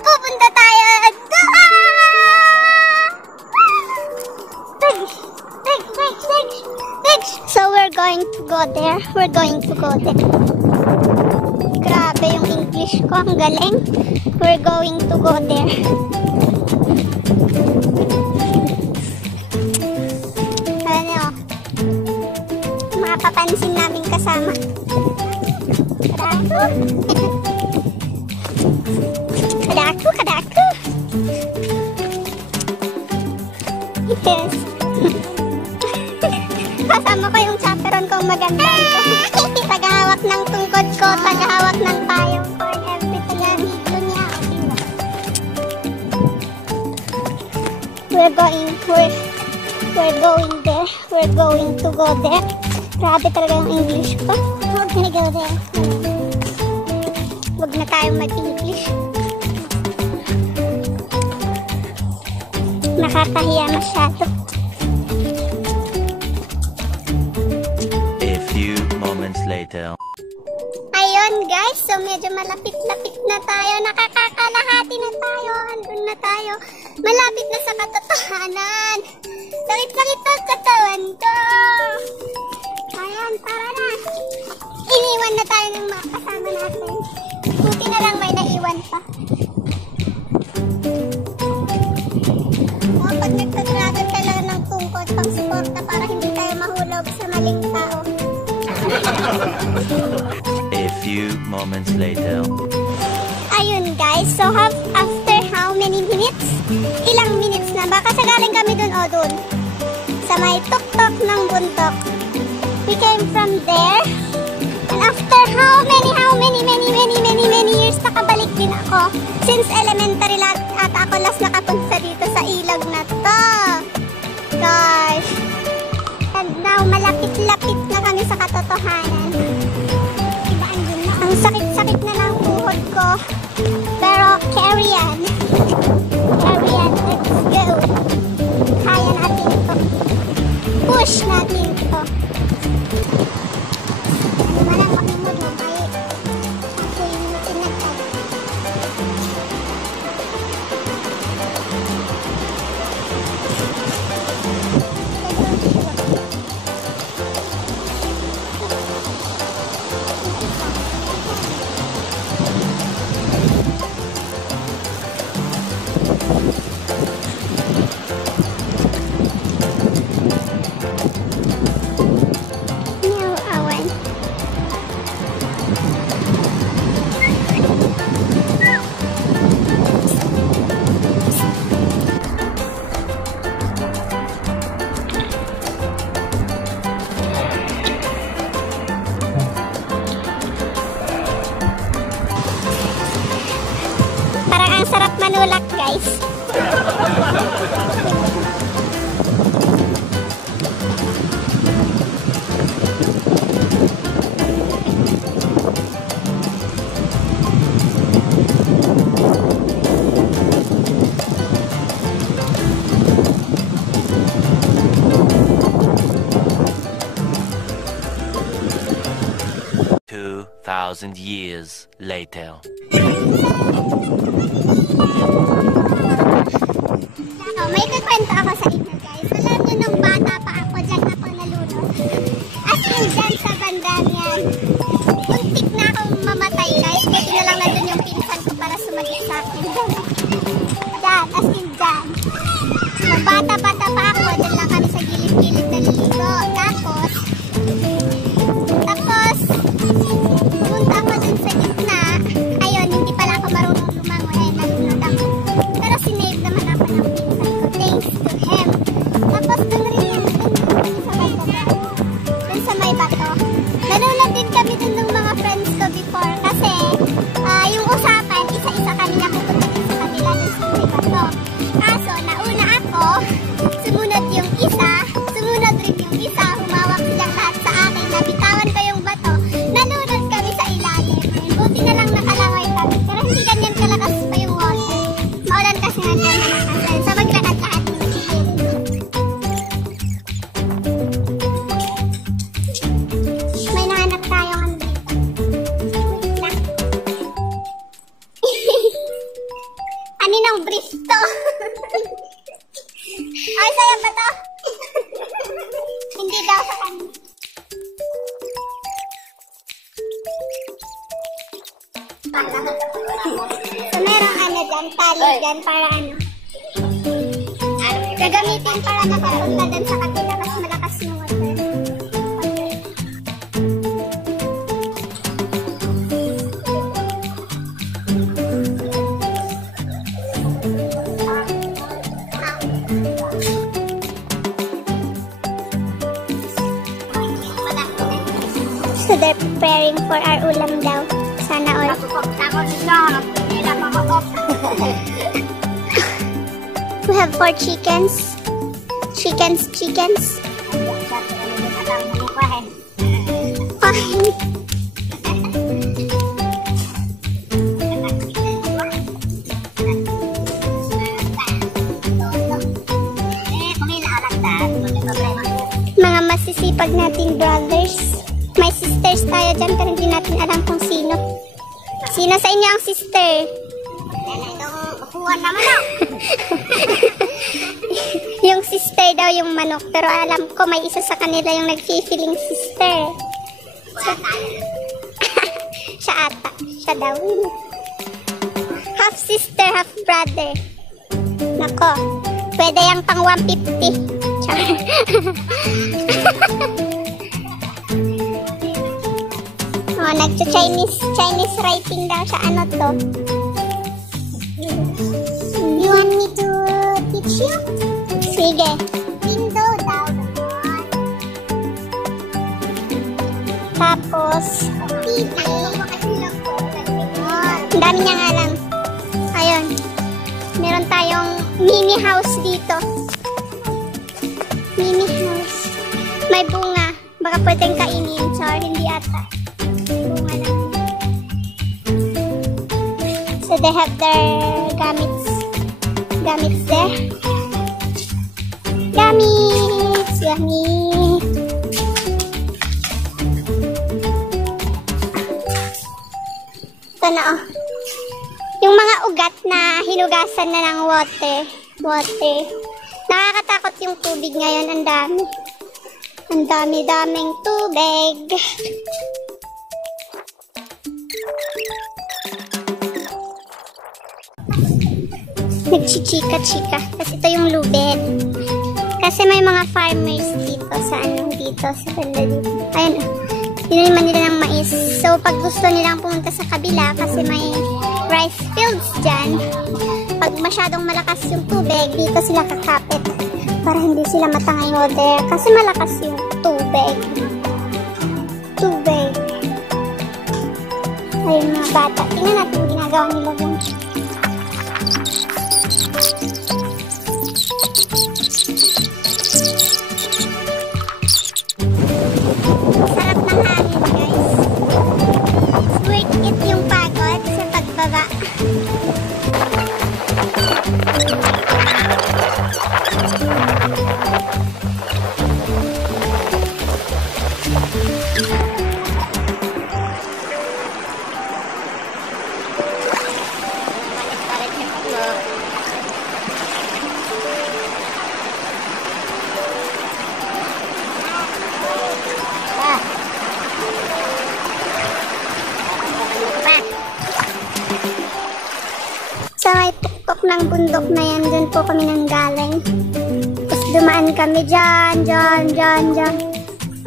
pupunta tayo so we're going to go there. Grabe yung English ko, ang galing. We're going to go there. Ano, mapapansin namin kasama. Kadaku. Yes. Kasama ko yung chaperon kong maganda ito. Tagahawak ng tungkod ko, tagahawak ng payong ko, and everything. Yan, video niya. We're going there. We're going to go there. Grabe talaga yung English ko. We're gonna go there. Huwag na tayong mag-English. Nakakahiya masyado. A few moments later. Ayun guys, so medyo malapit-lapit na tayo. Nakakakalahati na tayo. Andun na tayo. Malapit na sa katotohanan. Sakit-sakit ang katawan ko. Ayan, tara na. Iniwan na tayo ng mga kasama natin. Buti na lang may naiwan pa. Pag nagtatragan ka lang ng tungkod pang suporta para hindi tayo mahulog sa maling tao. A few moments later. Ayun guys, so after how many minutes? Ilang minutes na ba? Kasi galing kami dun o dun. Sa may tuktok ng bundok. We came from there. And after how many years nakabalik din ako. Since elementary lang ata ako last nakapunta dito sa ilog na to. Gosh. And now malapit-lapit na kami sa katotohanan. Ang sakit-sakit na ng uhod ko. Pero carry on. Carry on. Let's go. Kaya natin ito. Push natin ito. Sarap manulak guys. Thousand years later. May kukwento ako sa inyo guys. Alam niyo nung bata pa ako, dyan ako nalunod. As in dyan sa bandang yan. Muntik na akong mamatay guys. Buti na lang nandun yung pinsan ko para sumagit sa akin. Dyan, as in dyan. Nung bata-bata pa ako, dyan lang kami sa gilid-gilid na liligo. Tapos, pumunta ako dun sa gitna. Ayun, hindi pala ako marunong lumangoy. Eh, nalunod ako. Pero sinave naman ako ng pinsan ko. Thanks to him. Tapos dun rin yan. Dun sa banda. dyan, tali dyan, para ano. Gagamitin para nakapunta dyan sa kabila kasi malakas yung water. So they're preparing for our ulam daw. Sana all. We have 4 chickens. Chickens. Mga masisipag nating brothers. May sisters tayo dyan pero hindi natin alam kung sino. Sino sa inyo ang sister? Kuha naman ako. Yung sister daw yung manok pero alam ko may isa sa kanila yung nag-feeling sister. Siya ata. Siya daw. Half sister, half brother. Nako. Pwede yung pang 150. Char. Oh, nagcha-Chinese writing daw siya. Ano to? You want me to teach you? Sige. Window daw naman. Tapos, TV. Ang dami niya nga lang. Ayun. Meron tayong mini house dito. Mini house. May bunga. Baka pwedeng kainin. Char, hindi ata. Bunga lang. So they have their gamits there. Gamits. Yummy. Ito na oh. Yung mga ugat na hinugasan na ng water. Nakakatakot yung tubig ngayon. Ang dami. Ang dami-daming tubig. Nagchichika-chika. Kasi ito yung lubid. Kasi may mga farmers dito sa banda dito. Ayun oh. Tinaniman nila ng mais. So, pag gusto nilang pumunta sa kabila kasi may rice fields dyan, pag masyadong malakas yung tubig, dito sila kakapit para hindi sila matangay water kasi malakas yung tubig. Ayun mga bata. Tingnan natin yung ginagawa nila dyan. Sarap ng hangin, guys. Worth it yung pagod sa pagbaba. Sa may tuktok ng bundok na yan, dyan po kami nanggaling. Tapos dumaan kami dyan.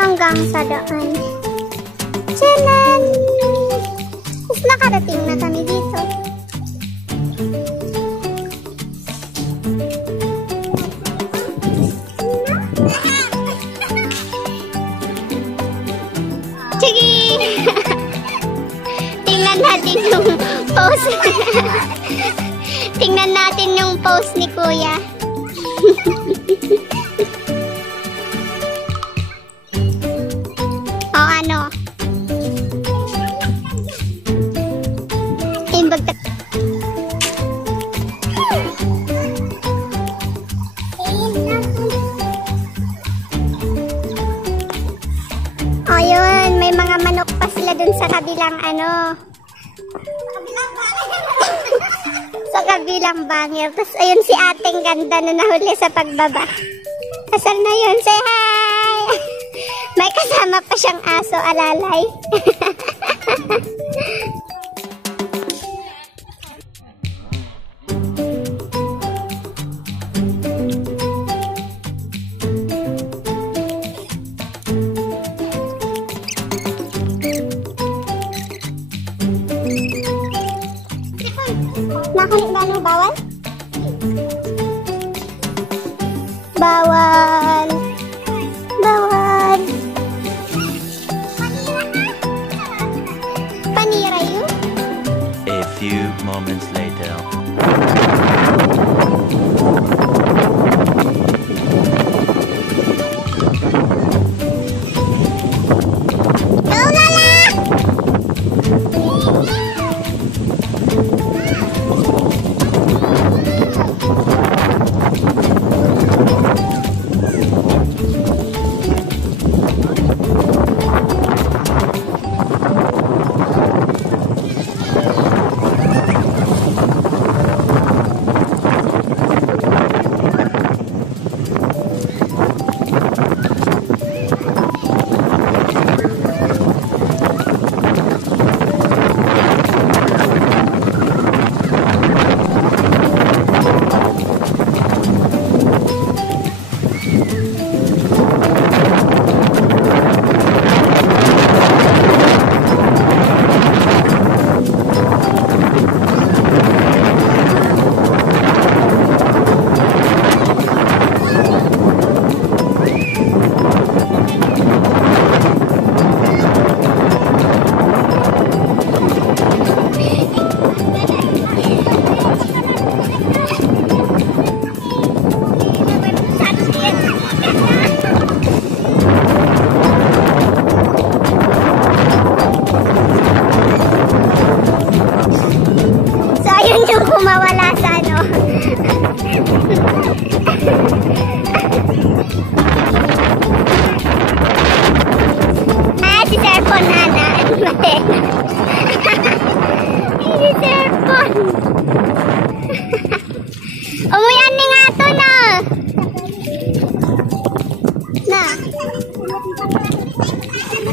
Hanggang sa daan. Tchanan! Tapos nakarating na kami dito. Sige! Tingnan natin yung pose. Tingnan natin yung pose ni Kuya. O ano? Ayun, may mga manok pa sila dun sa kabilang ano. Sa kabilang bangil. Tapos ayun si ating ganda na nahuli sa pagbaba. Asan na yun? Say hi! May kasama pa siyang aso, alalay.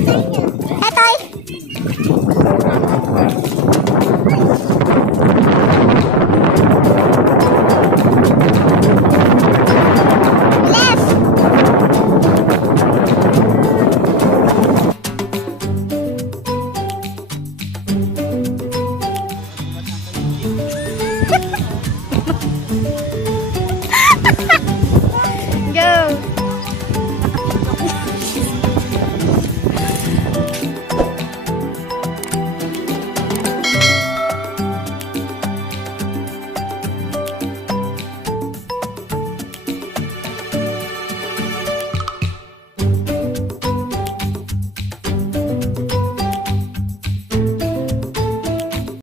Thank you.